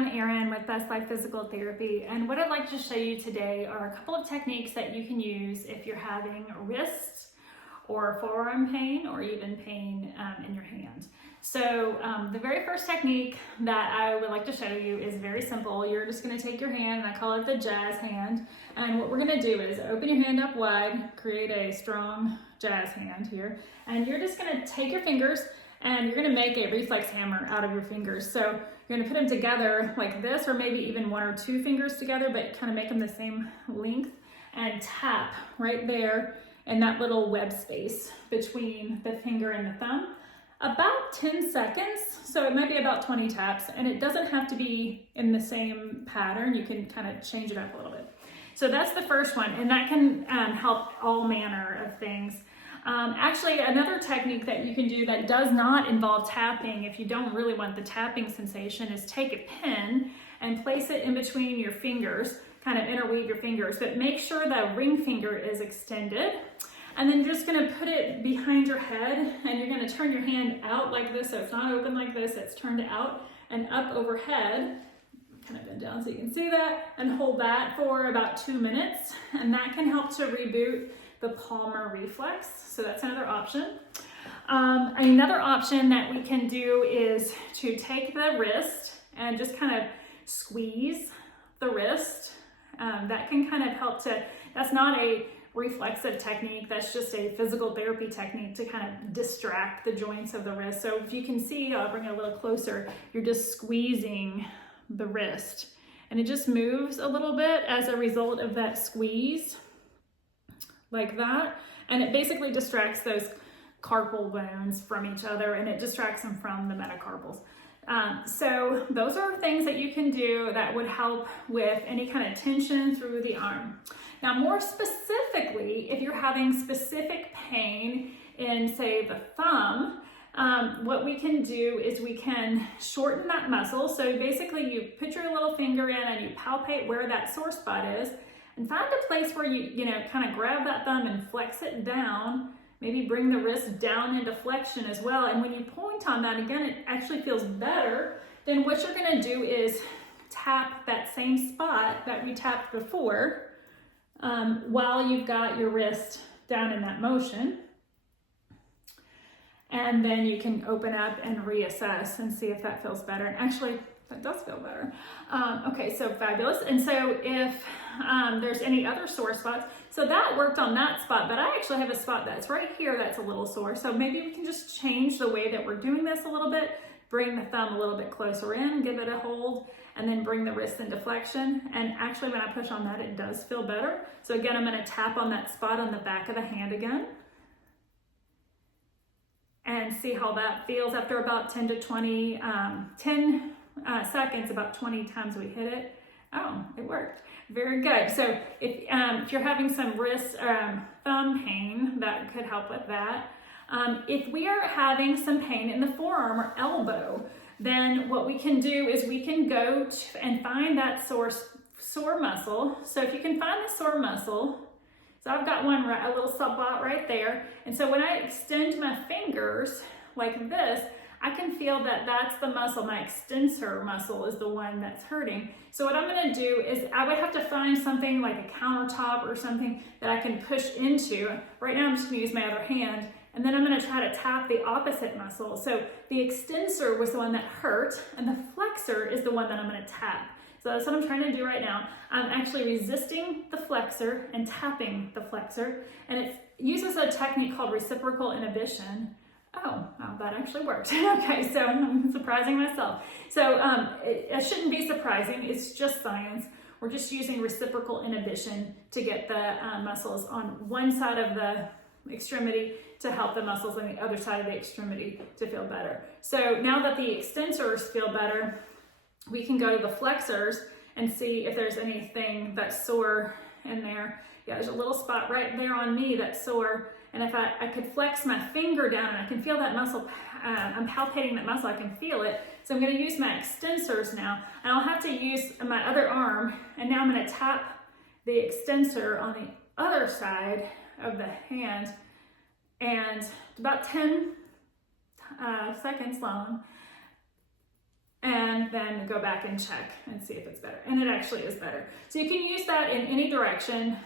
I'm Erin with Best Life Physical Therapy, and what I'd like to show you today are a couple of techniques that you can use if you're having wrist or forearm pain or even pain in your hand. So the very first technique that I would like to show you is very simple. You're just going to take your hand, and I call it the jazz hand, and what we're going to do is open your hand up wide, create a strong jazz hand here, and you're just going to take your fingers and you're going to make a reflex hammer out of your fingers. So you're going to put them together like this, or maybe even one or two fingers together, but kind of make them the same length, and tap right there in that little web space between the finger and the thumb. About 10 seconds, so it might be about 20 taps, and it doesn't have to be in the same pattern. You can kind of change it up a little bit. So that's the first one, and that can help all manner of things. Actually, another technique that you can do that does not involve tapping, if you don't really want the tapping sensation, is take a pin and place it in between your fingers, kind of interweave your fingers, but make sure the ring finger is extended. And then you're just going to put it behind your head, and you're going to turn your hand out like this, so it's not open like this, it's turned out and up overhead. Kind of bend down so you can see that, and hold that for about 2 minutes, and that can help to reboot the Palmar reflex. So that's another option. Another option that we can do is to take the wrist and just kind of squeeze the wrist. That can kind of help to, that's not a reflexive technique, that's just a physical therapy technique to kind of distract the joints of the wrist. So if you can see, I'll bring it a little closer, you're just squeezing the wrist, and it just moves a little bit as a result of that squeeze, like that, and it basically distracts those carpal bones from each other, and it distracts them from the metacarpals. So those are things that you can do that would help with any kind of tension through the arm. Now, more specifically, if you're having specific pain in, say, the thumb, what we can do is we can shorten that muscle. So basically you put your little finger in and you palpate where that sore spot is, and find a place where you kind of grab that thumb and flex it down. Maybe bring the wrist down into flexion as well. And when you point on that, again, it actually feels better. Then what you're going to do is tap that same spot that we tapped before while you've got your wrist down in that motion. And then you can open up and reassess and see if that feels better. And actually, that does feel better. Okay, so fabulous. And so if there's any other sore spots, so that worked on that spot, but I actually have a spot that's right here that's a little sore. So maybe we can just change the way that we're doing this a little bit, bring the thumb a little bit closer in, give it a hold, and then bring the wrist into flexion. And actually when I push on that, it does feel better. So again, I'm gonna tap on that spot on the back of the hand again, and see how that feels after about 10 to 20, 10 seconds, about 20 times we hit it. Oh, it worked. Very good. So if you're having some wrist thumb pain, that could help with that. If we are having some pain in the forearm or elbow, then what we can do is we can go and find that sore muscle. So if you can find the sore muscle, so I've got one, a little spot right there. And so when I extend my fingers like this, I can feel that that's the muscle, my extensor muscle is the one that's hurting. So what I'm gonna do is I would have to find something like a countertop or something that I can push into. Right now I'm just gonna use my other hand, and then I'm gonna try to tap the opposite muscle. So the extensor was the one that hurt, and the flexor is the one that I'm gonna tap. So that's what I'm trying to do right now. I'm actually resisting the flexor and tapping the flexor, and it uses a technique called reciprocal inhibition. Oh, that actually worked. Okay, so I'm surprising myself. So it shouldn't be surprising, it's just science. We're just using reciprocal inhibition to get the muscles on one side of the extremity to help the muscles on the other side of the extremity to feel better. So now that the extensors feel better, we can go to the flexors and see if there's anything that's sore in there. Yeah, there's a little spot right there on me that's sore. And if I could flex my finger down and I can feel that muscle, I'm palpating that muscle, I can feel it. So I'm gonna use my extensors now, and I'll have to use my other arm, and now I'm gonna tap the extensor on the other side of the hand, and it's about 10 seconds long. and then go back and check and see if it's better. And it actually is better. So you can use that in any direction,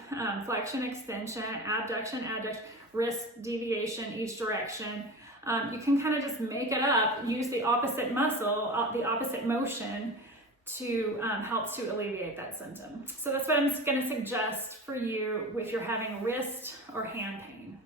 flexion, extension, abduction, wrist deviation, each direction. You can kind of just make it up, use the opposite muscle, the opposite motion to help to alleviate that symptom. So that's what I'm going to suggest for you if you're having wrist or hand pain.